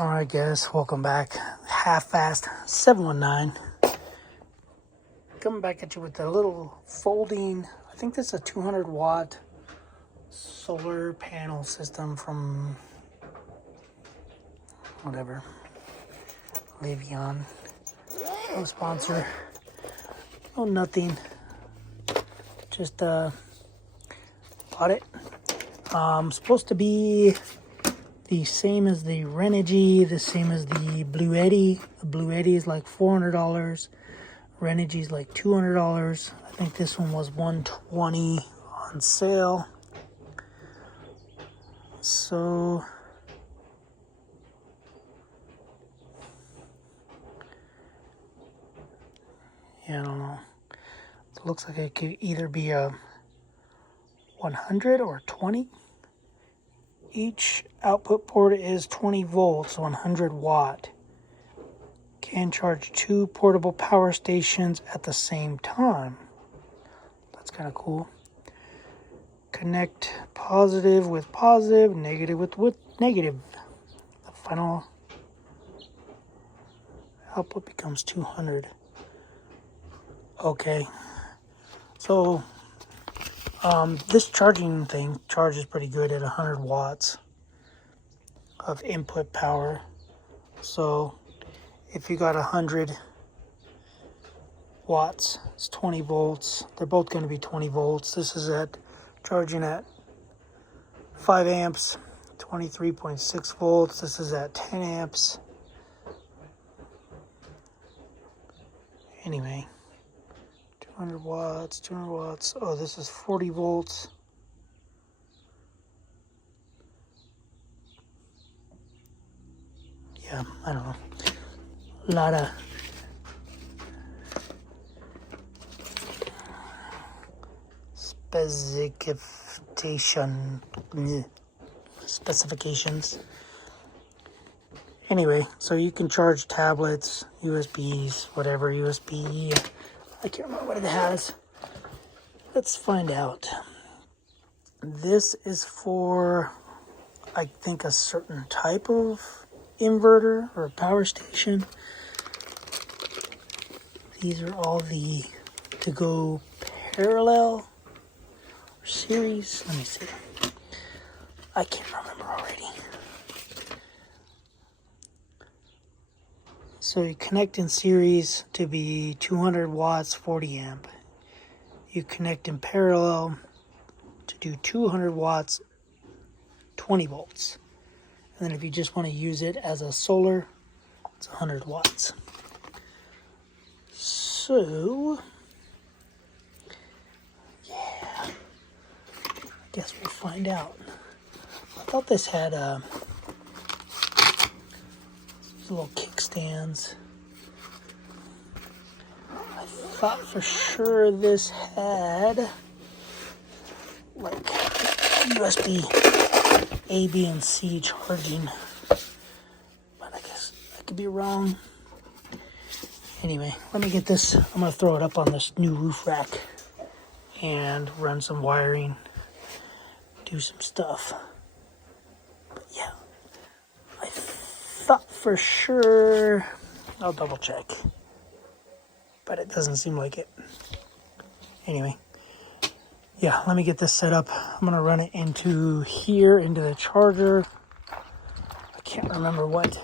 Alright guys, welcome back. Half-Fast 719. Coming back at you with a little folding, I think this is a 200 watt solar panel system from whatever, Levion. No sponsor, no nothing, just bought it. Supposed to be the same as the Renogy, the same as the BLUETTI. The BLUETTI is like $400. Renogy is like $200. I think this one was $120 on sale. So yeah, I don't know. It looks like it could either be a 100 or 20. Each output port is 20 volts, 100 watt. Can charge 2 portable power stations at the same time. That's kind of cool. Connect positive with positive, negative with negative. The final output becomes 200. Okay. So this charging thing charges pretty good at 100 watts of input power. So if you got 100 watts, it's 20 volts. They're both going to be 20 volts. This is at charging at 5 amps, 23.6 volts. This is at 10 amps. Anyway, 200 watts, 200 watts. Oh, this is 40 volts. Yeah, I don't know. A lot of specifications. Anyway, so you can charge tablets, USBs, whatever USB. I can't remember what it has. Let's find out. This is for, I think, a certain type of inverter or power station. These are all the to go parallel or series. Let me see. I can't remember already. So you connect in series to be 200 watts, 40 amp. You connect in parallel to do 200 watts, 20 volts. And then if you just want to use it as a solar, it's 100 watts. So, yeah, I guess we'll find out. I thought this had little kickstands. I thought for sure this had like USB A, B, and C charging, but I guess I could be wrong. Anyway, let me get this. I'm going to throw it up on this new roof rack and run some wiring, do some stuff. But yeah, I thought for sure. I'll double check, but it doesn't seem like it. Anyway, yeah, let me get this set up. I'm going to run it into here, into the charger. I can't remember what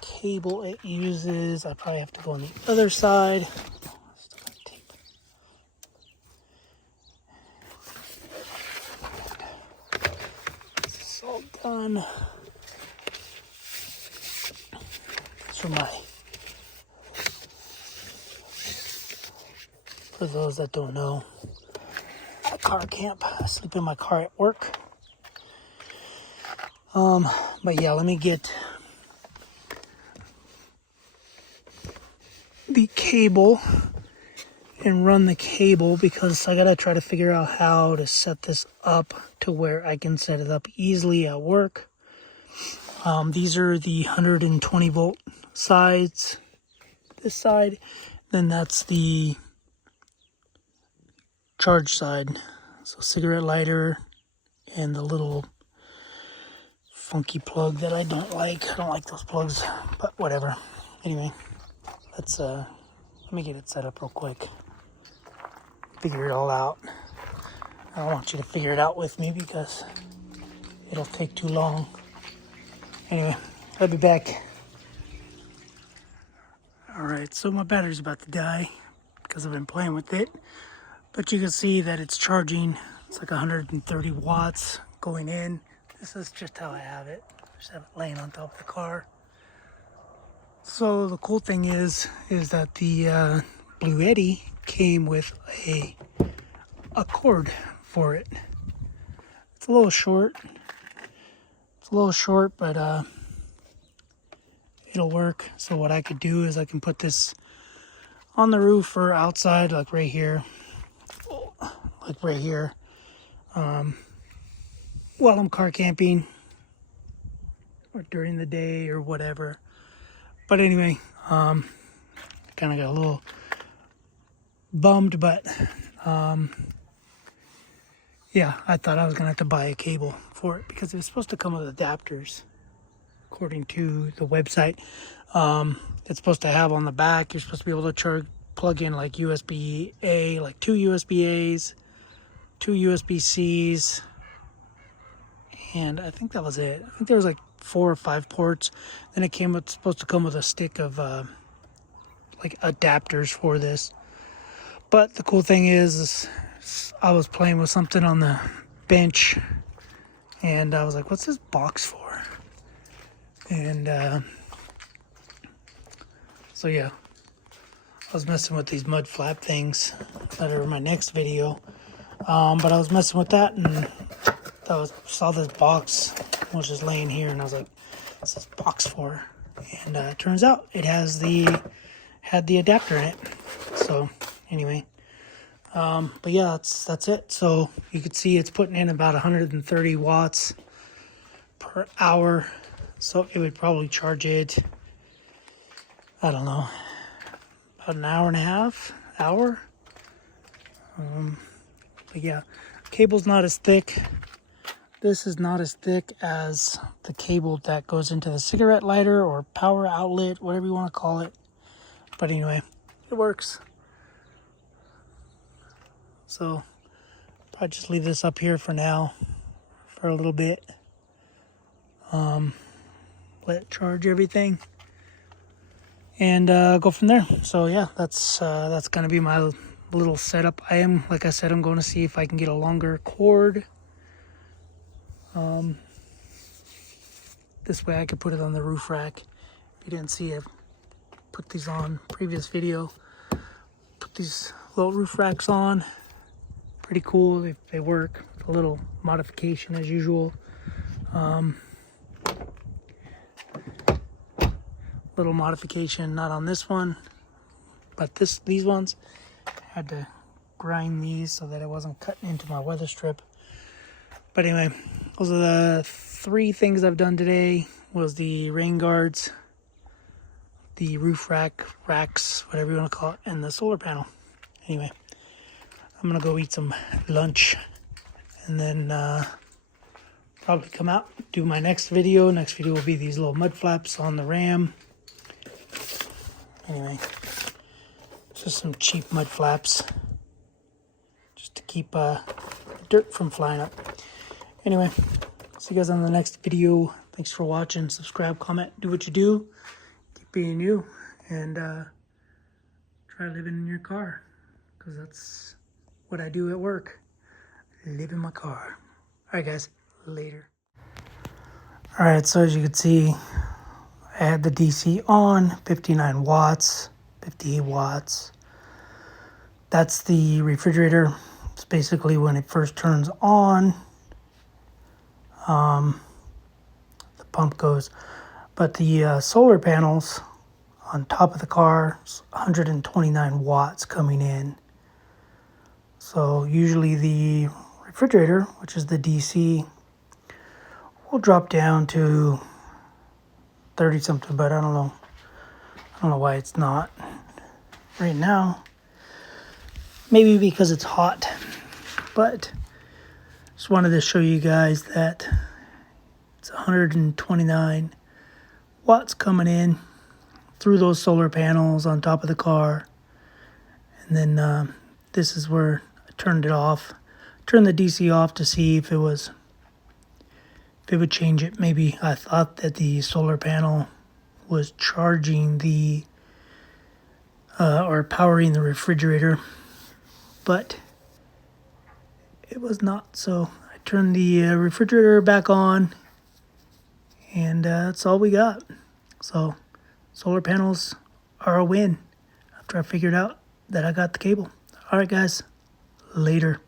cable it uses. I probably have to go on the other side. This is all done. For those that don't know, a car camp. I sleep in my car at work. But yeah, let me get the cable and run the cable, because I gotta try to figure out how to set this up to where I can set it up easily at work. These are the 120 volt sides. This side, then that's the charge side. So cigarette lighter and the little funky plug that I don't like. I don't like those plugs, but whatever. Anyway, let me get it set up real quick. Figure it all out. I don't want you to figure it out with me because it'll take too long. Anyway, I'll be back. Alright, so my battery's about to die because I've been playing with it. But you can see that it's charging. It's like 130 watts going in. This is just how I have it. I just have it laying on top of the car. So the cool thing is that the BLUETTI came with a cord for it. It's a little short. But it'll work. So what I could do is I can put this on the roof or outside, like right here, while I'm car camping or during the day or whatever. But anyway, kind of got a little bummed, but yeah, I thought I was gonna have to buy a cable for it because it was supposed to come with adapters. According to the website, it's supposed to have on the back, you're supposed to be able to plug in like USB-A, like 2 USB-A's, 2 USB-C's, and I think that was it. I think there was like 4 or 5 ports. Then it's supposed to come with a stick of like adapters for this. But the cool thing is I was playing with something on the bench, and I was like, what's this box for? And so yeah, I was messing with these mud flap things that are in my next video. But I was messing with that and saw this box was just laying here, and I was like, what's this box for? And it turns out it had the adapter in it. So anyway, but yeah, that's it. So you can see it's putting in about 130 watts per hour. So it would probably charge it, I don't know, about an hour and a half, hour. But yeah, cable's not as thick. This is not as thick as the cable that goes into the cigarette lighter or power outlet, whatever you want to call it. But anyway, it works. So probably just leave this up here for now, for a little bit. Let it charge everything, and go from there. So yeah, that's gonna be my little setup. Like I said, I'm going to see if I can get a longer cord. This way I could put it on the roof rack. If you didn't see it, put these on previous video. Put these little roof racks on. Pretty cool. They work. A little modification as usual. Little modification, not on this one, but these ones. Had to grind these so that it wasn't cutting into my weather strip. But anyway, those are the 3 things I've done today. Was the rain guards, the roof racks, whatever you want to call it, and the solar panel. Anyway, I'm gonna go eat some lunch, and then probably come out, do my next video. Next video will be these little mud flaps on the Ram. Anyway, just some cheap mud flaps, just to keep dirt from flying up. Anyway, see you guys on the next video. Thanks for watching. Subscribe, comment, do what you do. Keep being you, and try living in your car, because that's what I do at work. Live in my car. Alright guys, later. Alright, so as you can see, I had the DC on, 59 watts, 58 watts. That's the refrigerator. It's basically when it first turns on, the pump goes. But the solar panels on top of the car, 129 watts coming in. So usually the refrigerator, which is the DC, will drop down to 30 something, but I don't know why it's not right now. Maybe because it's hot, but just wanted to show you guys that It's 129 watts coming in through those solar panels on top of the car. And then this is where I turned it off. Turned the DC off to see if it would change it. Maybe I thought that the solar panel was charging the or powering the refrigerator, but it was not. So I turned the refrigerator back on, and that's all we got. So solar panels are a win after I figured out that I got the cable. All right, guys, later.